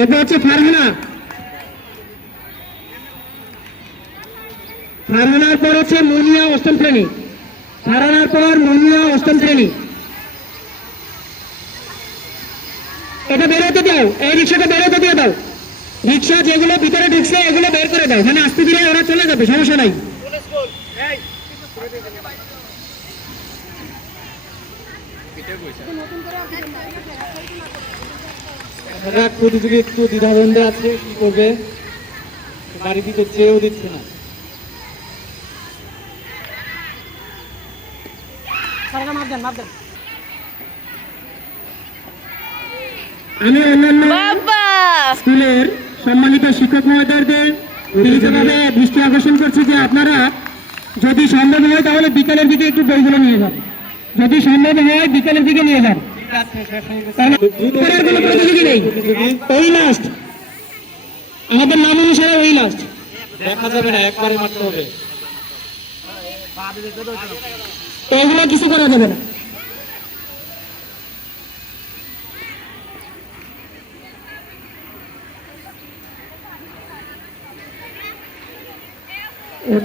এরপর হচ্ছে ফারহানা। ফারহানার পর হচ্ছে মুনিয়া অষ্টম শ্রেণি। ফারহানার পর মুনিয়া অষ্টম শ্রেণি। এটা বেরোতে দাও, এই রিক্সাটা বেরোতে দিয়ে দাও। রিক্সা যেগুলো ভিতরে ঢুকছে, এগুলো বের করে দাও। মানে আস্তে ধীরে ওরা চলে যাবে, সমস্যা নাই। আপনারা প্রতিযোগী একটু দ্বিধাদ্বন্দ্বে আছে কি করবে? গাড়ি দিতে চেয়েও দিচ্ছে না। আমি অন্যান্য স্কুলের সম্মানিত শিক্ষক মহোদয়দের বিনীতভাবে দৃষ্টি আকর্ষণ করছি যে আপনারা যদি সম্ভব হয় তাহলে বিকেলের দিকে একটু বইগুলো নিয়ে যান। যদি সম্ভব হয় বিকেলের দিকে নিয়ে যান। আমাদের নাম অনুসারে ওই লাস্ট দেখা যাবে না একবারে হবে এগুলো কিছু করা যাবে না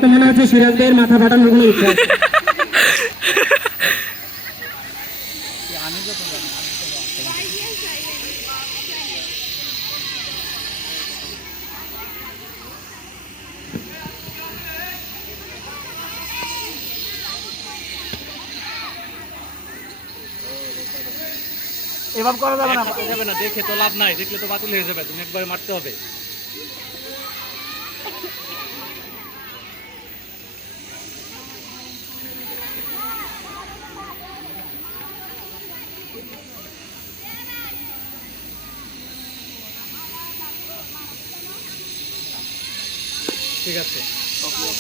মনে হচ্ছে সিরাজদের মাথা ফাটানোর ইচ্ছা আছে। এভাবে করা যাবে না। যাবে না, দেখে তো লাভ নাই, দেখলে তো বাতিল হয়ে যাবে, তুমি একবারে মারতে হবে। ঠিক আছে।